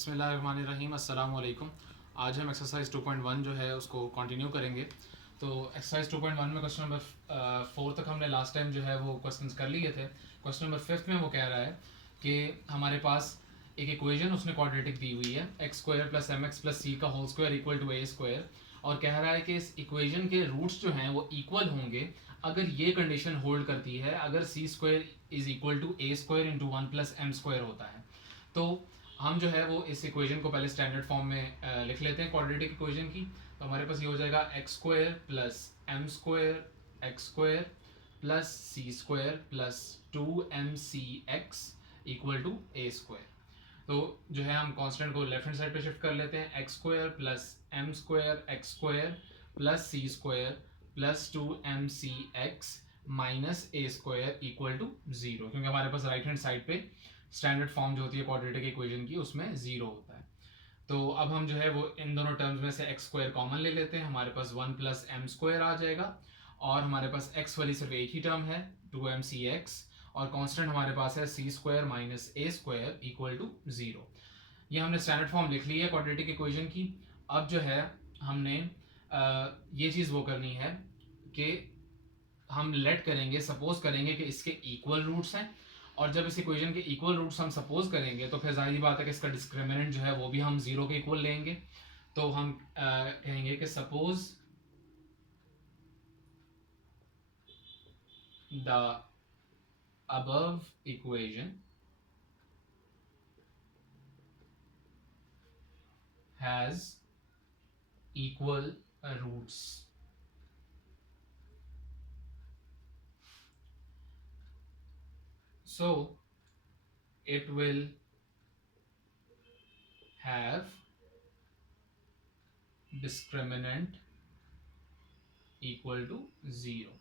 बिस्मिल्लाहिर्रहमानिर्रहीम, अस्सलाम वालेकुम। आज हम एक्सरसाइज 2.1 जो है उसको कंटिन्यू करेंगे। तो एक्सरसाइज 2.1 में क्वेश्चन नंबर 4 तक हमने लास्ट टाइम जो है वो क्वेश्चंस कर लिए थे। क्वेश्चन नंबर 5 में वो कह रहा है कि हमारे पास एक इक्वेशन उसने क्वाड्रेटिक दी हुई है x² plus m x plus c का whole square equal to a square, और कह रहा है कि इस इक्वेशन के रूट्स जो हैं वो इक्वल होंगे अगर ये कंडीशन होल्ड करती है, अगर c square is equal to a square into one plus m square होता है। तो हम जो है वो इस इक्वेशन को पहले स्टैंडर्ड फॉर्म में लिख लेते हैं क्वाड्रेटिक इक्वेशन की। तो हमारे पास ये हो जाएगा x square plus m square x square plus c square plus 2mcx equal to a square. तो जो है हम कांस्टेंट को लेफ्ट हैंड साइड पे शिफ्ट कर लेते हैं, x square plus m square x square plus c square plus 2mcx minus a square equal to 0, क्योंकि हमारे पास राइट हैंड साइड पे स्टैंडर्ड फॉर्म जो होती है क्वाड्रेटिक इक्वेशन की उसमें 0 होता है। तो अब हम जो है वो इन दोनों टर्म्स में से एक्स स्क्वायर कॉमन ले लेते हैं, हमारे पास 1 प्लस एम स्क्वायर आ जाएगा, और हमारे पास एक्स वाली सिर्फ एक ही टर्म है 2mcx, और कांस्टेंट हमारे पास है c square minus a square equal to 0। ये हमने स्टैंडर्ड फॉर्म लिख ली है क्वाड्रेटिक इक्वेशन की। अब जो है हमने ये चीज़ वो करनी है कि हम लेट करेंगे, सपोज करेंगे कि इसके इक्वल रूट्स हैं, और जब इस इक्वेशन के इक्वल रूट्स हम सपोज करेंगे तो फिर जाहिर बात है कि इसका डिस्क्रिमिनेंट जो है वो भी हम 0 के इक्वल लेंगे। तो हम कहेंगे कि suppose the above equation has equal roots. So it will have discriminant equal to 0।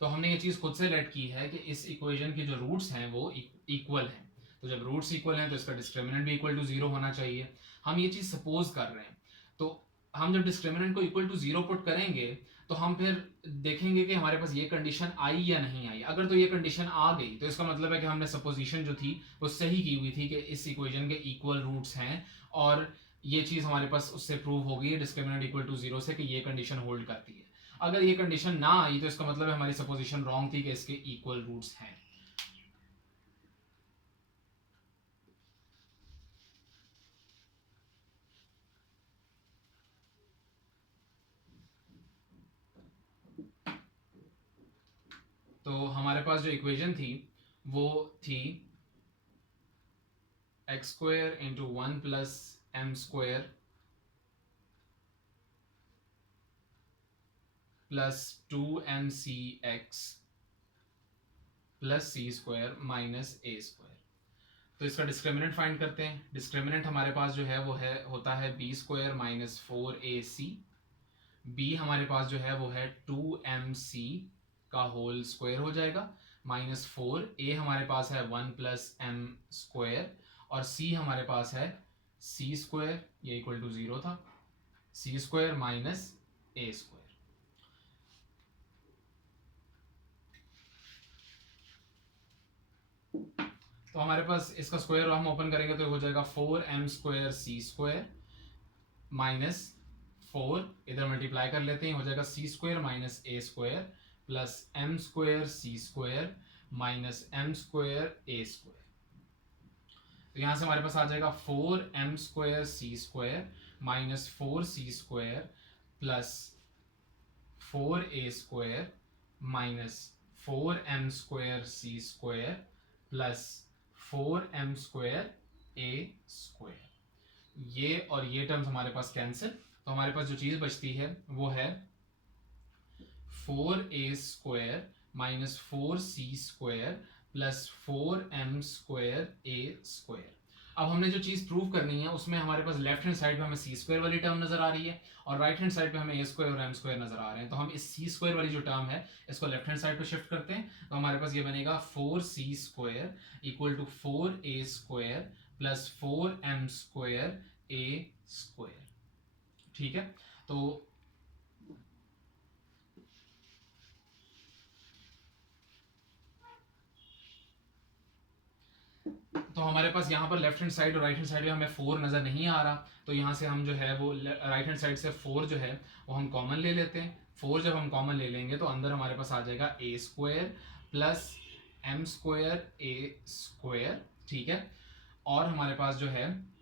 तो हमने ये चीज़ खुद से लेट की है कि इस इक्वेशन के जो रूट्स हैं वो इक्वल हैं। तो जब रूट्स इक्वल हैं तो इसका डिस्क्रिमिनेंट भी इक्वल टू 0 होना चाहिए। हम ये चीज़ सपोज कर रहे हैं, तो हम जब डिस्क्रिमिनेंट को इक्वल टू 0 पुट करेंगे तो हम फिर देखेंगे कि हमारे पास ये कंडीशन आई या नहीं आई। अगर तो ये कंडीशन आ गई तो इसका मतलब है कि हमने सपोजिशन जो थी वो सही की हुई थी कि इस इक्वेशन के इक्वल रूट्स हैं, और ये चीज़ हमारे पास उससे प्रूव हो गई है डिस्क्रिमिनेंट इक्वल टू 0 से कि ये कंडीशन होल्ड करती है। अगर ये कंडीशन ना आई तो इसका मतलब है हमारी सपोजिशन रॉन्ग थी कि इसके इक्वल रूट्स हैं। तो हमारे पास जो इक्वेशन थी वो थी x square into 1 plus m square plus 2mcx plus c square minus a square. तो इसका डिस्क्रिमिनेंट फाइंड करते हैं। डिस्क्रिमिनेंट हमारे पास जो है वो है होता है b square minus 4ac। B हमारे पास जो है वो है 2mc का होल स्क्वायर हो जाएगा माइनस 4। ए हमारे पास है 1 प्लस एम स्क्वायर, और सी हमारे पास है सी स्क्वायर, ये इक्वल टू 0 था, सी स्क्वायर माइनस ए स्क्वायर। तो हमारे पास इसका स्क्वायर हम ओपन करेंगे तो हो जाएगा 4m square c square minus 4, इधर मल्टीप्लाई कर लेते हैं, हो जाएगा c square minus a square plus m square c square minus m square a square. तो यहां से हमारे पास आ जाएगा 4m square c square minus 4c square plus 4a square minus 4m square c square plus 4m square a square. ये और ये टर्म्स हमारे पास कैंसिल, तो हमारे पास जो चीज़ बचती है वो है 4a square minus 4c square plus 4m square a square. अब हमने जो चीज़ प्रूव करनी है उसमें हमारे पास लेफ्ट हैंड साइड पे हमें सी स्क्वायर वाली टर्म नजर आ रही है, और राइट हैंड साइड पे हमें ए स्क्वायर और एम स्क्वायर नजर आ रहे हैं। तो हम इस सी स्क्वायर वाली जो टर्म है इसको लेफ्ट हैंड साइड पे शिफ्ट करते हैं, तो हमारे पास ये बनेगा 4c square equal to 4a square plus 4m square a square. ठीक है, तो तो हमारे पास यहाँ पर लेफ्ट हैंड साइड और राइट हैंड साइड में हमें 4 नज़र नहीं आ रहा, तो यहाँ से हम जो है वो राइट हैंड साइड से 4 जो है वो हम कॉमन ले लेते हैं। 4 जब हम कॉमन ले लेंगे तो अंदर हमारे पास आ जाएगा ए square plus m square a square, ठीक है। और हमारे पास जो है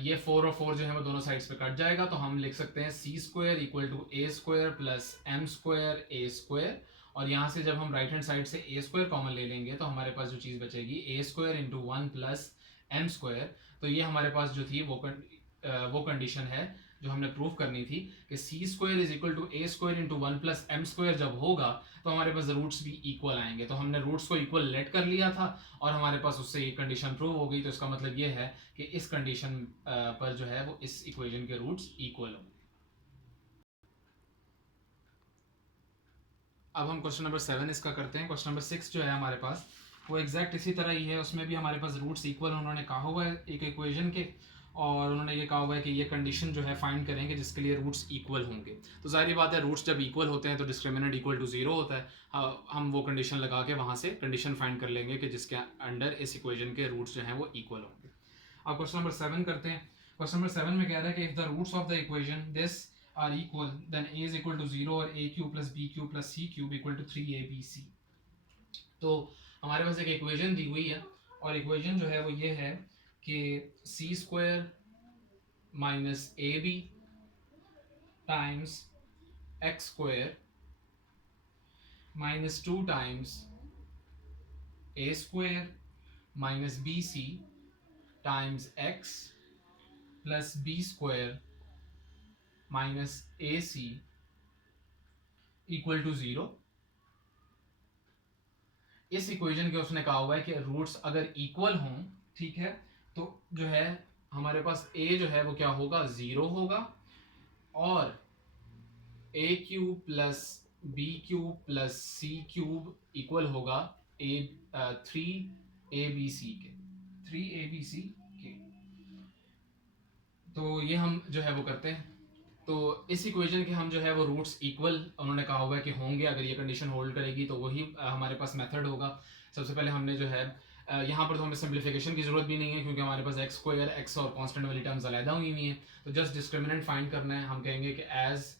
ये 4 और 4 जो है वो दोनों साइड्स पे कट जाएगा, तो हम लिख सकते हैं c square equal to a square plus m square a square. और यहाँ से जब हम राइट हैंड साइड से ए स्क्वायर कॉमन ले लेंगे तो हमारे पास जो चीज़ बचेगी a square into 1 plus m square. तो ये हमारे पास जो थी वो कंडीशन है जो हमने प्रूव करनी थी कि c square is equal to a square into 1 plus m square जब होगा तो हमारे पास रूट्स भी इक्वल आएंगे। तो हमने रूट्स को इक्वल लेट कर लिया था और हमारे पास उससे ये कंडीशन प्रूव हो गई। तो इसका मतलब ये है कि इस कंडीशन पर जो है वो इस इक्वेशन के रूट्स इक्वल होंगे। अब हम क्वेश्चन नंबर 7 इसका करते हैं। क्वेश्चन नंबर 6 जो है हमारे पास वो एग्जैक्ट इसी तरह ही है, उसमें भी हमारे पास रूट्स इक्वल उन्होंने कहा हुआ है एक इक्वेशन के, और उन्होंने ये कहा हुआ है कि ये कंडीशन जो है फाइंड करेंगे जिसके लिए रूट्स इक्वल होंगे। तो जाहिर बात है रूट्स जब इक्वल होते हैं तो डिस्क्रिमिनेंट इक्वल टू 0 होता है। हम वो कंडीशन लगा के वहाँ से कंडीशन फाइंड कर लेंगे कि जिसके अंडर इस इक्वेशन के रूट्स जो हैं वो इक्वल होंगे। अब क्वेश्चन नंबर 7 करते हैं। क्वेश्चन नंबर 7 में कह रहा है कि if the roots of the equation this are equal then a is equal to 0 और a cube plus b cube plus c cube equal to 3abc। तो हमारे पास एक इक्वेशन दी हुई है और इक्वेशन जो है वो ये है कि c square minus a b times x square minus 2 times a square minus b c times x plus b square minus a c equal to 0। इस इक्वेशन के उसने कहा हुआ है कि रूट्स अगर इक्वल हों, ठीक है, तो जो है हमारे पास a जो है वो क्या होगा 0 होगा और a cube plus b cube plus c cube equal होगा 3abc के 3abc के। तो ये हम जो है वो करते हैं। तो इस इक्वेशन के हम जो है वो रूट्स इक्वल उन्होंने कहा हुआ है कि होंगे, अगर ये कंडीशन होल्ड करेगी तो वही हमारे पास मेथड होगा। सबसे पहले हमने जो है यहाँ पर तो हमें सिंप्लीफिकेशन की जरूरत भी नहीं है क्योंकि हमारे पास एक्स स्क्वायर एक्स और कांस्टेंट वाली टर्म्स अलहदा हुई हुई हैं। तो जस्ट डिस्क्रिमिनेंट फाइंड करना है। हम कहेंगे कि as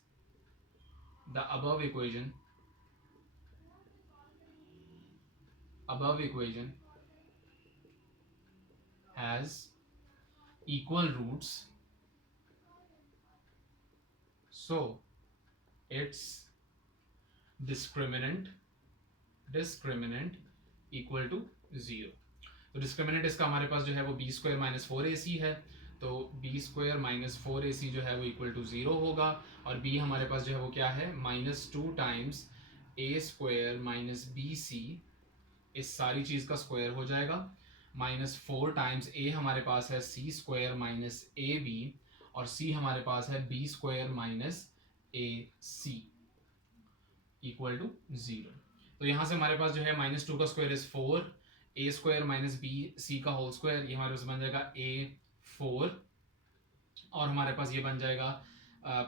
the above equation has equal roots so its discriminant equal to 0। तो डिस्क्रिमिनेंट इसका हमारे पास जो है वो बी स्क्वायर माइनस 4ac है, तो बी स्क्वायर माइनस 4ac जो है वो इक्वल टू 0 होगा और b हमारे पास जो है वो क्या है minus 2 times a square minus b सी, इस सारी चीज़ का स्क्वायर हो जाएगा, माइनस 4 टाइम्स a हमारे पास है c square minus a b और c हमारे पास है b square minus a c equal to 0। तो यहाँ से हमारे पास जो है माइनस 2 का square is 4, a square minus b c का होल स्क्वायर, ये हमारे पास बन जाएगा a4 और हमारे पास ये बन जाएगा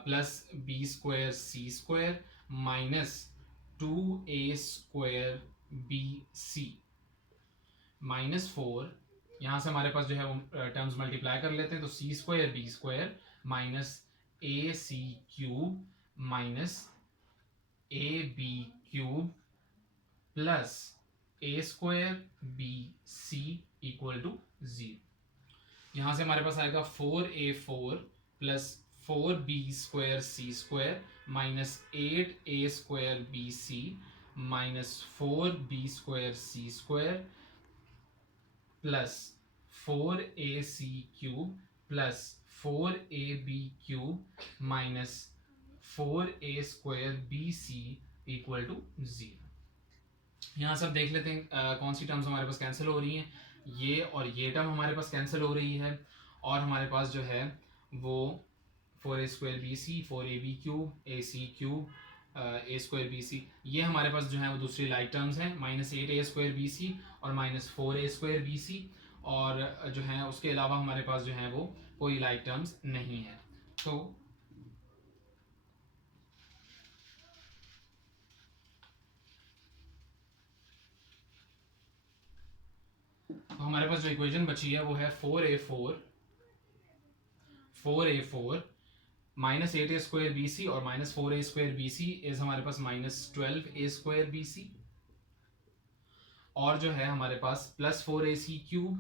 plus b square c square minus 2a square b c minus 4। यहाँ से हमारे पास जो है वो टर्म्स मल्टीप्लाई कर लेते हैं, तो c square b square minus a c cube minus a b cube plus a square b c equal to 0। यहाँ से हमारे पास आएगा 4a4 plus 4b square c square minus 8a square b c minus 4b square c square plus 4ac cube plus 4ab cube minus 4a square b c equal to 0। यहाँ सब देख लेते हैं कौन सी टर्म्स हमारे पास कैंसिल हो रही हैं। ये और ये टर्म हमारे पास कैंसिल हो रही है और हमारे पास जो है वो 4a square b c 4ab cube a c cube a square b c, ये हमारे पास जो है वो दूसरी लाइक टर्म्स हैं, minus 8a square b c और minus 4a square b c, और जो है उसके अलावा हमारे पास जो है वो कोई लाइक टर्म्स नहीं है। तो तो हमारे पास जो इक्वेशन बची है वो है 4a4 माइनस 8a² BC और माइनस 4a² BC इज हमारे पास माइनस 12a² BC, और जो है हमारे पास प्लस 4ac³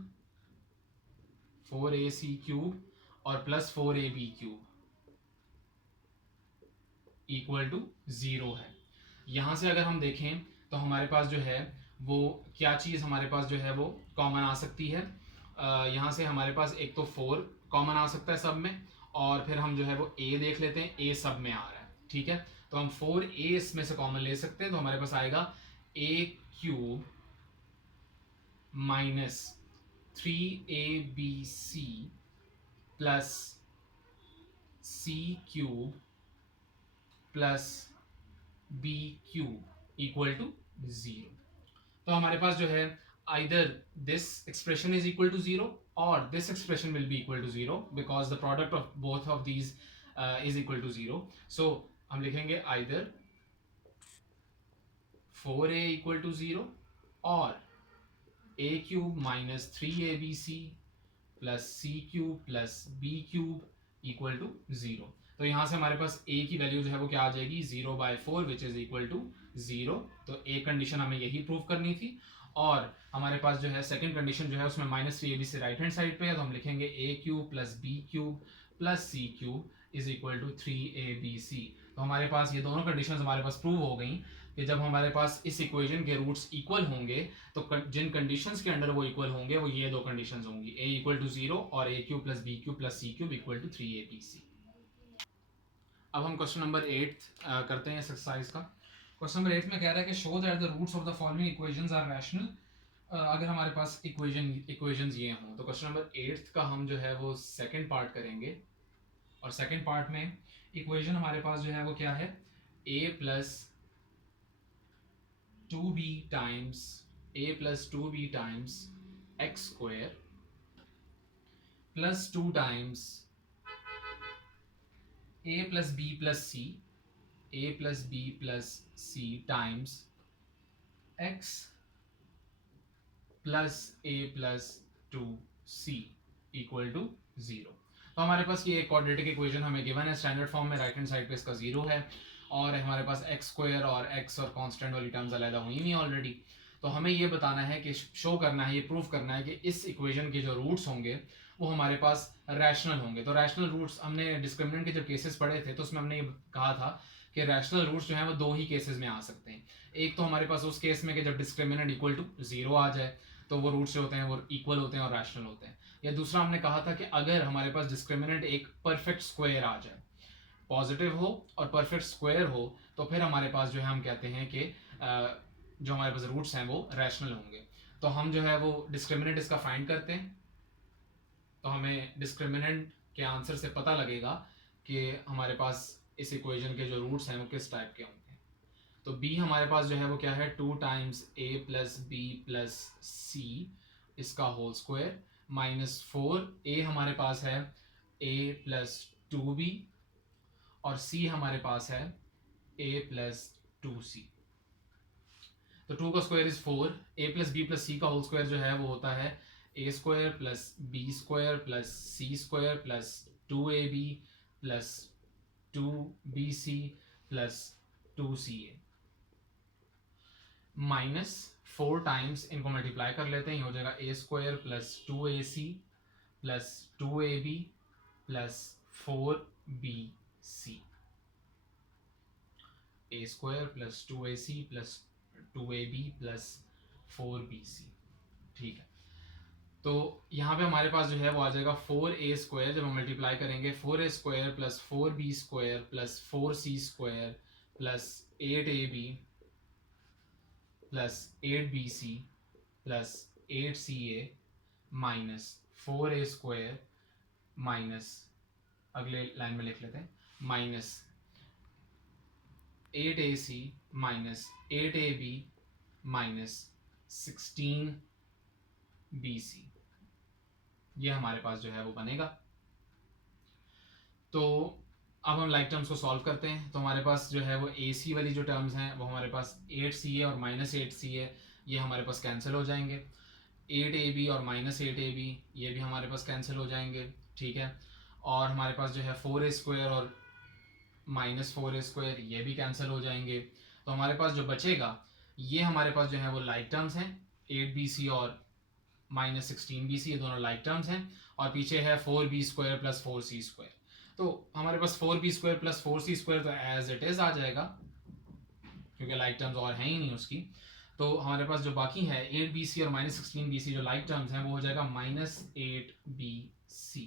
और प्लस 4ab³ इक्वल टू 0 है। यहाँ से अगर हम देखें तो हमारे पास जो है वो क्या चीज़ हमारे पास जो है वो कॉमन आ सकती है। यहाँ से हमारे पास एक तो 4 कॉमन आ सकता है सब में, और फिर हम जो है वो a देख लेते हैं, a सब में आ रहा है, ठीक है। तो हम 4a इसमें से कॉमन ले सकते हैं, तो हमारे पास आएगा a³ minus 3abc plus c³ plus b³ equal to 0। तो हमारे पास जो है either this expression is equal to 0 or this expression will be equal to 0 because the product of both of these is equal to 0. So हम लिखेंगे either 4a equal to 0 or a³ minus 3abc plus c³ plus b³ equal to 0। तो यहाँ से हमारे पास a की value जो है वो क्या आ जाएगी 0/4 विच इज इक्वल टू 0। तो a कंडीशन हमें यही प्रूव करनी थी, और हमारे पास जो है सेकंड कंडीशन जो है उसमें minus 3abc right hand side पे है, तो हम लिखेंगे a³ plus b³ plus c³ is equal to 3abc। तो हमारे पास ये दोनों कंडीशंस हमारे पास प्रूव हो गई कि जब हमारे पास इस इक्वेशन के रूट्स इक्वल होंगे तो जिन कंडीशंस के अंडर वो इक्वल होंगे वो ये दो कंडीशंस होंगी, a इक्वल टू 0 और a³ plus b³ plus c³ equal to 3abc। अब हम क्वेश्चन नंबर 8 करते हैं इस एक्सरसाइज का। क्वेश्चन नंबर 8 में कह रहा है कि show that the roots of the following equations are rational. अगर हमारे पास इक्वेशंस ये हों, तो क्वेश्चन नंबर 8 का हम जो है वो सेकंड पार्ट करेंगे, और सेकंड पार्ट में इक्वेशन हमारे पास जो है वो क्या है, a plus 2b times x square plus 2 times a plus b plus c times x plus a plus 2c equal to 0। तो हमारे पास ये क्वाड्रेटिक इक्वेशन हमें गिवन है स्टैंडर्ड फॉर्म में, राइट हैंड साइड पे इसका 0 है, और हमारे पास एक्स स्क्वायर और एक्स और कांस्टेंट वाली टर्म्स अलग हुई नहीं ऑलरेडी। तो हमें ये बताना है कि शो करना है, ये प्रूव करना है कि इस इक्वेशन के जो रूट्स होंगे वो हमारे पास रैशनल होंगे। तो रैशनल रूट्स हमने डिस्क्रिमिनेंट के जब केसेस पढ़े थे तो उसमें हमने ये कहा था कि रैशनल रूट्स जो है वो दो ही केसेस में आ सकते हैं। एक तो हमारे पास उस केस में कि जब डिस्क्रिमिनेंट इक्वल टू 0 आ जाए तो वो रूट्स जो होते हैं वो इक्वल होते हैं और रैशनल होते हैं। या दूसरा हमने कहा था कि अगर हमारे पास डिस्क्रिमिनेंट एक परफेक्ट स्क्वायर आ जाए, पॉजिटिव हो और परफेक्ट स्क्वायर हो, तो फिर हमारे पास जो है हम कहते हैं कि जो हमारे पास रूट्स हैं वो रैशनल होंगे। तो हम जो है वो डिस्क्रिमिनेंट इसका फाइंड करते हैं, तो हमें डिस्क्रिमिनेंट के आंसर से पता लगेगा कि हमारे पास इस इक्वेशन के जो रूट्स हैं वो किस टाइप के होंगे। तो b हमारे पास जो है वो क्या है 2 times a plus b plus c इसका होल स्क्वायर माइनस 4a हमारे पास है a प्लस 2b और c हमारे पास है a प्लस 2c। तो 2 का square is 4, a plus b plus c का होल स्क्वायर जो है वो होता है a square plus b square plus c square plus 2ab plus 2bc plus 2ca minus 4 times इनको मल्टीप्लाई कर लेते हैं, ये हो जाएगा a square plus 2ac plus 2ab plus 4bc, a square plus 2ac plus 2ab plus 4bc। ठीक है, तो यहाँ पे हमारे पास जो है वो आ जाएगा 4a स्क्वायर, जब हम मल्टीप्लाई करेंगे 4a square plus 4b square plus 4c square plus 8ab plus 8bc plus 8ca minus 4a square minus, अगले लाइन में लिख लेते हैं, minus 8ac minus 8ab minus 16bc, ये हमारे पास जो है वो बनेगा। तो अब हम लाइक टर्म्स को सॉल्व करते हैं, तो हमारे पास जो है वो AC वाली जो टर्म्स हैं वो हमारे पास 8ca और माइनस 8ca ये हमारे पास कैंसिल हो जाएंगे। 8ab और -8ab ये भी हमारे पास कैंसिल हो जाएंगे, ठीक है। और हमारे पास जो है 4a² और -4a² ये भी कैंसिल हो जाएंगे। तो हमारे पास जो बचेगा ये हमारे पास जो है वो लाइक टर्म्स हैं, 8bc और -16bc ये दोनों लाइक टर्म्स हैं। और पीछे है 4b² + 4c²। तो हमारे पास 4b² + 4c² तो एज इट इज़ आ जाएगा, क्योंकि लाइक टर्म्स और हैं ही नहीं उसकी। तो हमारे पास जो बाकी है 8bc और -16bc जो लाइक टर्म्स हैं वो हो जाएगा -8bc।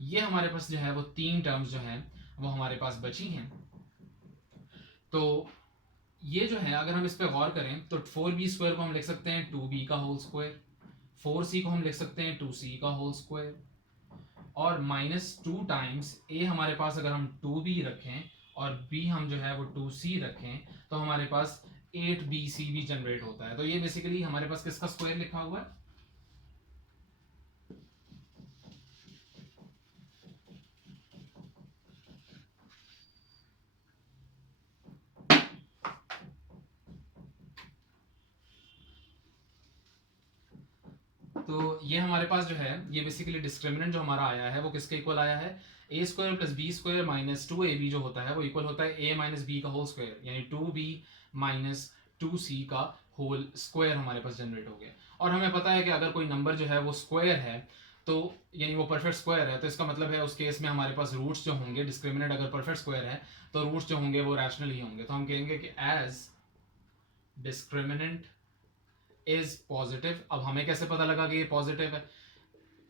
ये हमारे पास जो है वो 3 टर्म्स जो हैं वो हमारे पास बची हैं। तो ये जो है अगर हम इस पर गौर करें तो 4b² को हम लिख सकते हैं 2b का होल स्क्वायर, 4c को हम लिख सकते हैं 2c का होल स्क्वायर, और -2 टाइम्स a हमारे पास अगर हम 2b रखें और b हम जो है वो 2c रखें तो हमारे पास 8bc भी जनरेट होता है। तो ये बेसिकली हमारे पास किसका स्क्वायर लिखा हुआ है? तो ये हमारे पास जो है ये बेसिकली डिस्क्रिमिनेंट जो हमारा आया है वो किसके इक्वल आया है? a² + b² - 2ab जो होता है वो इक्वल होता है a - b का होल स्क्वायर, यानी 2b - 2c का होल स्क्वायर हमारे पास जनरेट हो गया। और हमें पता है कि अगर कोई नंबर जो है वो स्क्वायर है तो यानी वो परफेक्ट स्क्वायर है, तो इसका मतलब है उस केस में हमारे पास रूट्स जो होंगे, डिस्क्रिमिनेंट अगर परफेक्ट स्क्वायर है तो रूट्स जो होंगे वो रैशनल ही होंगे। तो हम कहेंगे कि एज डिस्क्रिमिनेंट इज पॉजिटिव। अब हमें कैसे पता लगा कि ये पॉजिटिव है?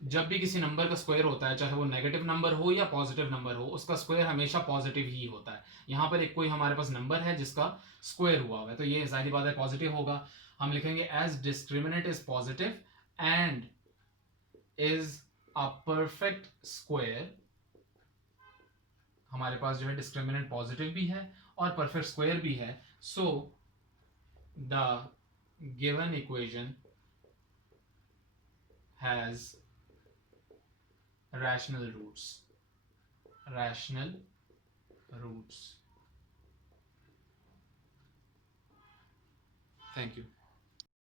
जब भी किसी नंबर का स्क्वायर होता है, चाहे वो नेगेटिव नंबर हो या पॉजिटिव नंबर हो, उसका स्क्वायर हमेशा पॉजिटिव ही होता है। यहाँ पर एक कोई हमारे पास नंबर है जिसका स्क्वायर हुआ है तो ये जाहिर बात है पॉजिटिव होगा। हम लिखेंगे as discriminant is positive and is a perfect square. हमारे पास जो है डिस्क्रिमिनेंट पॉजिटिव भी है और परफेक्ट स्क्वायर भी है। So the given equation has rational roots. Thank you.